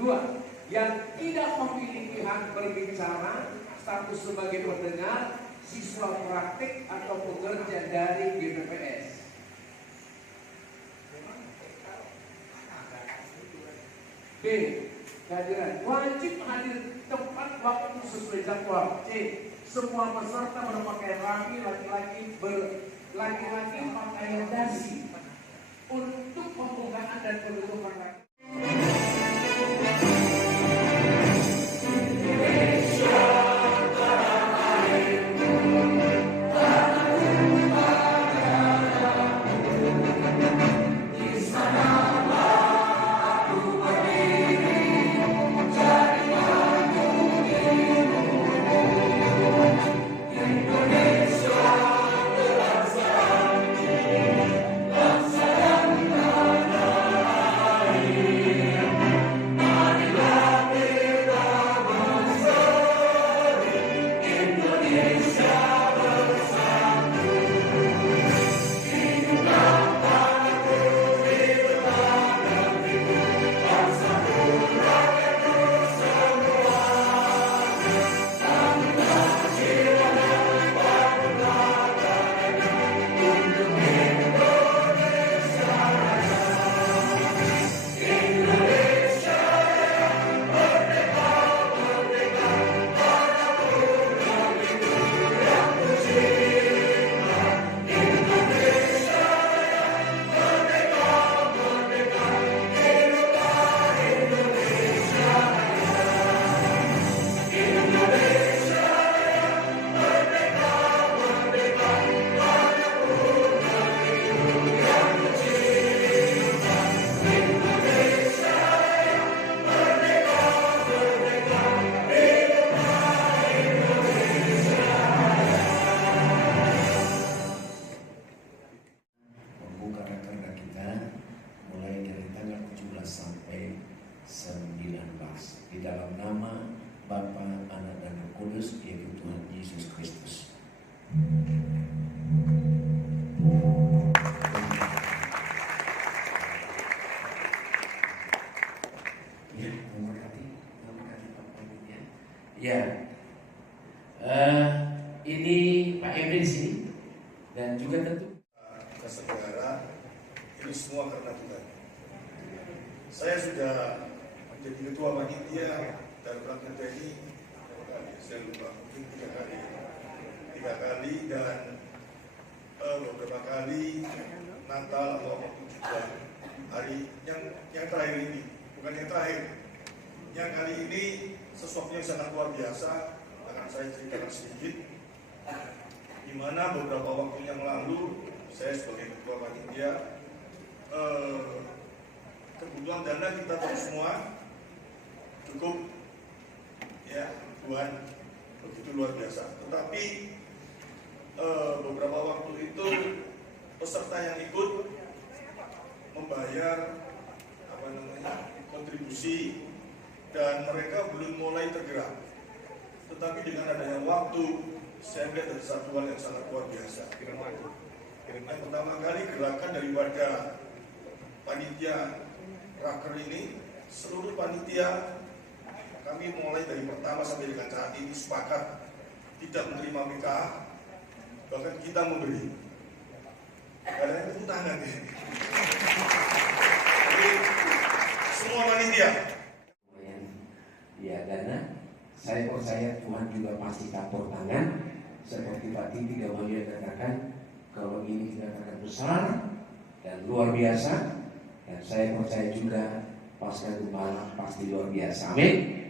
Dua, yang tidak memiliki hak berbicara, status sebagai pendengar, siswa praktik atau pekerja dari GPPS. B, kehadiran wajib hadir tepat waktu sesuai jadwal. C, semua peserta berpakaian rapi, laki-laki pakaian dasi untuk pembukaan dan penutupan rakyat. Sampai 19 di dalam nama Bapa, Anak, dan Roh Kudus, yaitu Tuhan Yesus Kristus. Ya, nomor kali Bapak ya. Ya, ini Pak Emre di sini dan juga tentu saudara, ini semua karena Tuhan. Saya sudah menjadi ketua panitia darurat ini, saya lupa, mungkin 3 kali dan beberapa kali Natal atau juga hari yang terakhir ini, bukan yang terakhir, yang kali ini sesuatu yang sangat luar biasa. Akan saya ceritakan sedikit, di mana beberapa waktu yang lalu saya sebagai ketua panitia kebutuhan dana kita tahu semua cukup, ya Tuhan begitu luar biasa. Tetapi beberapa waktu itu peserta yang ikut membayar kontribusi dan mereka belum mulai tergerak. Tetapi dengan adanya waktu saya melihat ada satu hal yang sangat luar biasa. Yang pertama kali gerakan daripada panitia raker ini, seluruh panitia kami mulai dari pertama sampai dengan saat ini sepakat tidak menerima PKH, bahkan kita memberi. Karena itu tangan ya. Jadi semua panitia. Ya, karena saya percaya Tuhan juga pasti campur tangan. Seperti Pak Titi Gamalia katakan, kalau ini dikatakan besar dan luar biasa, dan saya percaya juga pasca gembala pasti luar biasa. Amin.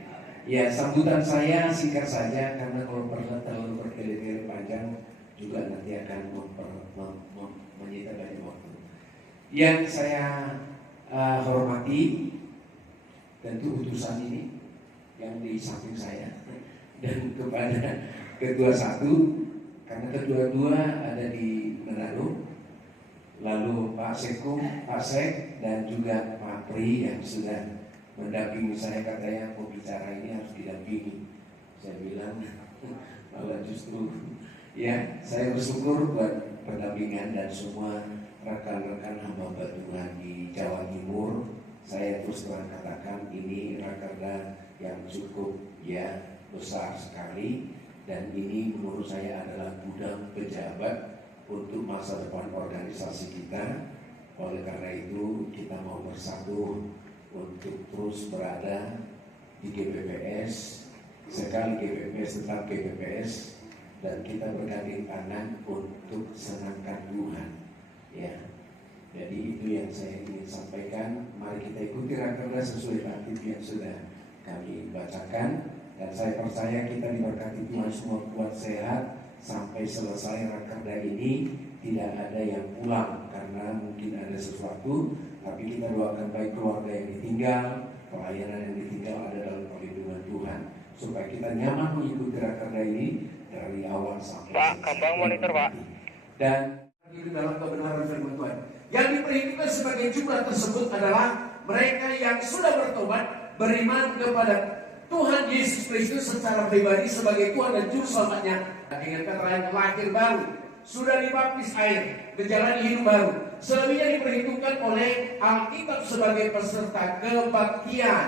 Ya, sambutan saya singkat saja karena kalau terlalu berkali-kali panjang juga nanti akan menyita banyak waktu. Yang saya hormati tentu utusan ini yang di samping saya dan kepada Ketua 1, karena Ketua 2 ada di Manado, lalu Pak Sekum, Pak Sek, dan juga Pak Pri yang sudah mendampingi saya. Katanya mau bicara ini harus didampingi. Saya bilang malah justru ya, saya bersyukur buat pendampingan dan semua rekan-rekan hamba Tuhan di Jawa Timur. Saya terus terang katakan ini rakerda yang cukup ya besar sekali, dan ini menurut saya adalah gudang pejabat untuk masa depan organisasi kita. Oleh karena itu kita mau bersatu untuk terus berada di GPPS, sekali GPPS tetap GPPS, dan kita bergandeng tangan untuk senangkan Tuhan. Ya, jadi itu yang saya ingin sampaikan. Mari kita ikuti rakerda sesuai target yang sudah kami bacakan, dan saya percaya kita diberkati Tuhan semua kuat sehat sampai selesai rakerda ini. Tidak ada yang pulang karena mungkin ada sesuatu, tapi kita doakan baik keluarga yang ditinggal, pelayanan yang ditinggal ada dalam perlindungan Tuhan, supaya kita nyaman mengikuti rakerda ini dari awal sampai Pak, kembang monitor Pak. Dan di dalam kebenaran firman Tuhan. Yang diperhitungkan sebagai jumlah tersebut adalah mereka yang sudah bertobat, beriman kepada Tuhan Yesus Kristus secara pribadi sebagai Tuhan dan Juru Selamatnya, dengan kata lain lahir baru, sudah dibaptis air, menjalani hidup baru. Selebihnya diperhitungkan oleh Alkitab sebagai peserta kebaktian.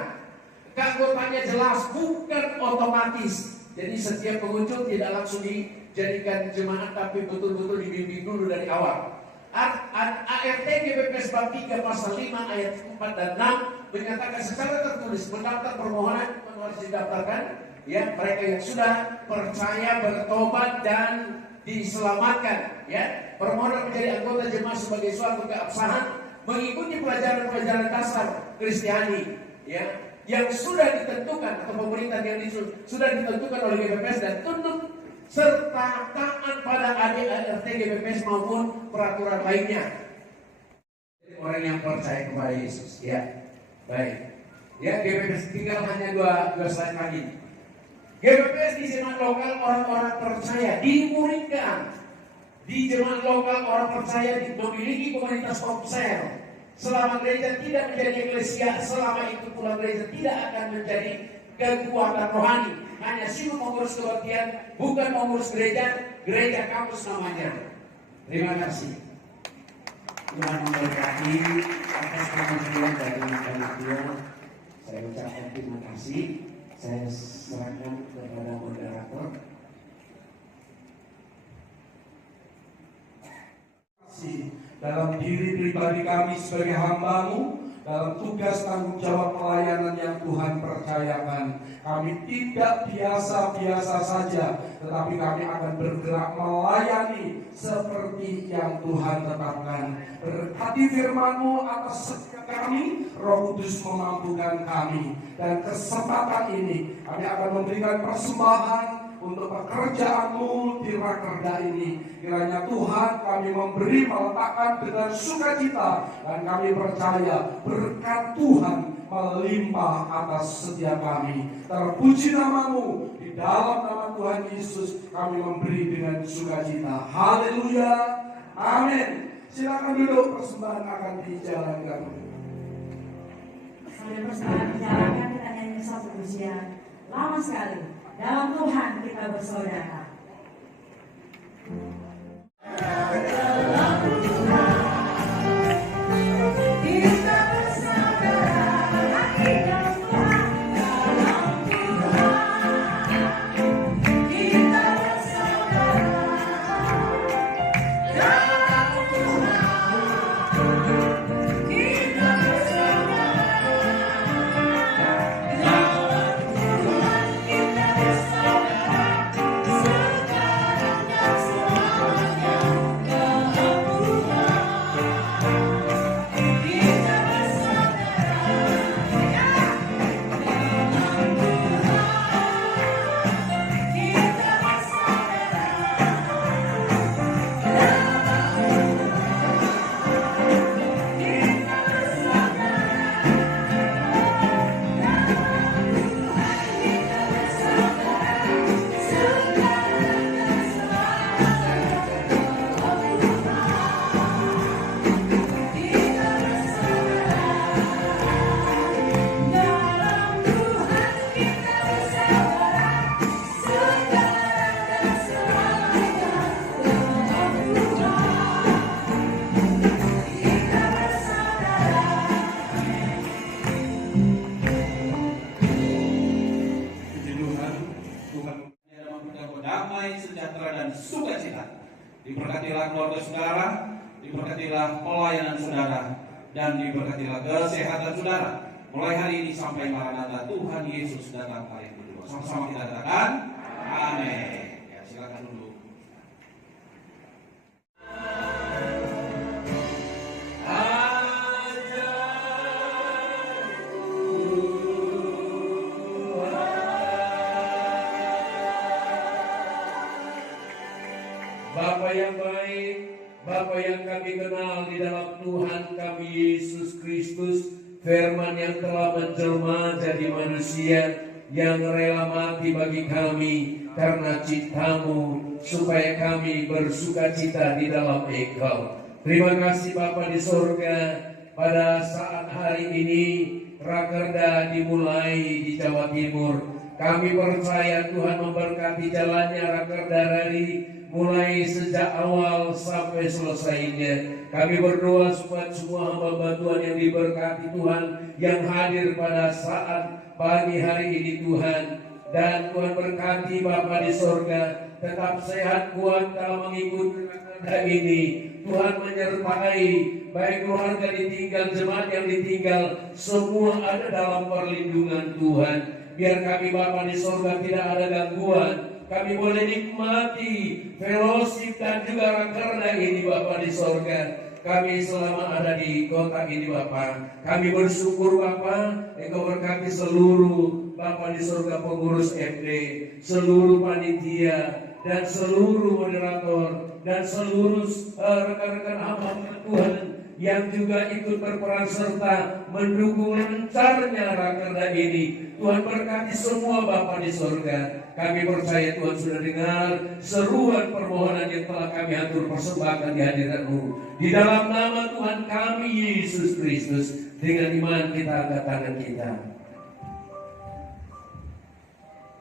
Keanggotaannya jelas, bukan otomatis. Jadi setiap pengunjung tidak langsung dijadikan jemaat, tapi betul-betul dibimbing dulu dari awal. ART GPPS bab 3 pasal 5 ayat 4 dan 6 menyatakan secara tertulis mendaftar permohonan harus didaftarkan ya mereka yang sudah percaya, bertobat dan diselamatkan ya. Permohonan menjadi anggota jemaat sebagai suatu keabsahan, mengikuti pelajaran-pelajaran dasar Kristiani ya yang sudah ditentukan atau pemerintahan yang sudah ditentukan oleh GPPS dan tunduk serta taat pada ART GPPS maupun peraturan lainnya. Orang yang percaya kepada Yesus, ya, baik. Ya, GPPS tinggal hanya dua slide lagi. GPPS di jemaat lokal orang-orang percaya dimuridkan. Di jemaat lokal orang percaya memiliki komunitas komsel. Selama gereja tidak menjadi eklesia, selama itu pula gereja tidak akan menjadi kekuatan rohani. Hanya sibuk mengurus kebaktian, bukan mengurus gereja kampus namanya. Terima kasih. Tuhan memberkati atas pengajian dari panitia. Saya ucapkan terima kasih. Saya serahkan kepada moderator. Dalam diri pribadi kami sebagai hamba-Mu, dalam tugas tanggung jawab pelayanan yang Tuhan percayakan, kami tidak biasa-biasa saja, tetapi kami akan bergerak melayani seperti yang Tuhan tetapkan. Berkati firman-Mu atas setiap kami, Roh Kudus memampukan kami, dan kesempatan ini kami akan memberikan persembahan untuk pekerjaan-Mu di rakerda ini. Kiranya Tuhan kami memberi meletakkan dengan sukacita, dan kami percaya berkat Tuhan melimpah atas setiap kami. Terpuji nama-Mu, di dalam nama Tuhan Yesus kami memberi dengan sukacita. Haleluya, amin. Silakan duduk, persembahan akan dijalankan. Sambil persembahan dijalankan, kita nyanyi satu pujian lama sekali. Dalam Tuhan kita bersaudara. damai, sejahtera, dan sukacita. Diberkatilah keluarga saudara, diberkatilah pelayanan saudara, dan diberkatilah kesehatan saudara. Mulai hari ini sampai Maranatha Tuhan Yesus datang kali yang kedua. Sama-sama kita katakan, amin. Ya, silakan dulu. Bapa yang baik, Bapa yang kami kenal di dalam Tuhan kami Yesus Kristus, firman yang telah menjelma jadi manusia, yang rela mati bagi kami karena cinta-Mu, supaya kami bersukacita di dalam Engkau. Terima kasih Bapa di surga, pada saat hari ini Rakerda dimulai di Jawa Timur. Kami percaya Tuhan memberkati jalannya Rakerda dari mulai sejak awal sampai selesainya. Kami berdoa supaya semua hamba Tuhan yang diberkati Tuhan, yang hadir pada saat pagi hari ini Tuhan, dan Tuhan berkati Bapa di surga, tetap sehat kuat dalam mengikuti Rakerda ini. Tuhan menyertai baik keluarga ditinggal, jemaat yang ditinggal, semua ada dalam perlindungan Tuhan. Biar kami Bapa di surga tidak ada gangguan, kami boleh nikmati fellowship dan juga Rakerda ini Bapa di surga. Kami selama ada di kota ini Bapa, kami bersyukur Bapa, Engkau berkati seluruh Bapa di surga, pengurus MD, seluruh panitia, dan seluruh moderator, dan seluruh rekan-rekan hamba Tuhan yang juga ikut berperan serta mendukung lancarnya Rakerda ini. Tuhan berkati semua Bapa di surga. Kami percaya Tuhan sudah dengar seruan permohonan yang telah kami atur persembahkan di hadirat-Mu. Di dalam nama Tuhan kami Yesus Kristus, dengan iman kita angkat tangan kita.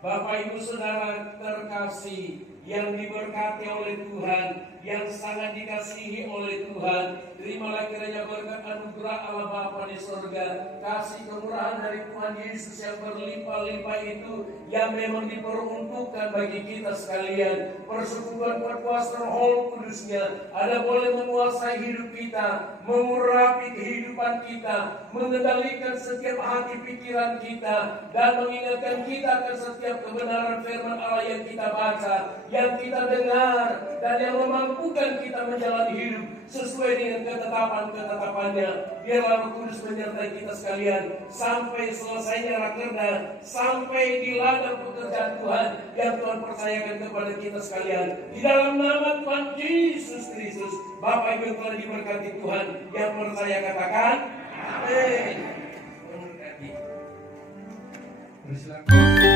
Bapak Ibu Saudara terkasih yang diberkati oleh Tuhan, yang sangat dikasihi oleh Tuhan, terimalah kiranya berkat anugerah Allah Bapa di surga, kasih kemurahan dari Tuhan Yesus yang berlimpah-limpah itu, yang memang diperuntukkan bagi kita sekalian, persekutuan kuasa Roh Kudusnya ada boleh menguasai hidup kita, mengurapi kehidupan kita, mengendalikan setiap hati pikiran kita, dan mengingatkan kita akan setiap kebenaran firman Allah yang kita baca, yang kita dengar, dan yang memampukan kita menjalani hidup sesuai dengan ketetapan-ketetapannya. Biarlah Roh Kudus menyertai kita sekalian sampai selesainya Rakerda, sampai di ladang pekerjaan Tuhan yang Tuhan percayakan kepada kita sekalian. Di dalam nama Tuhan Yesus Kristus, Bapak Ibu yang telah diberkati Tuhan, yang percaya katakan amin. Bersilakan.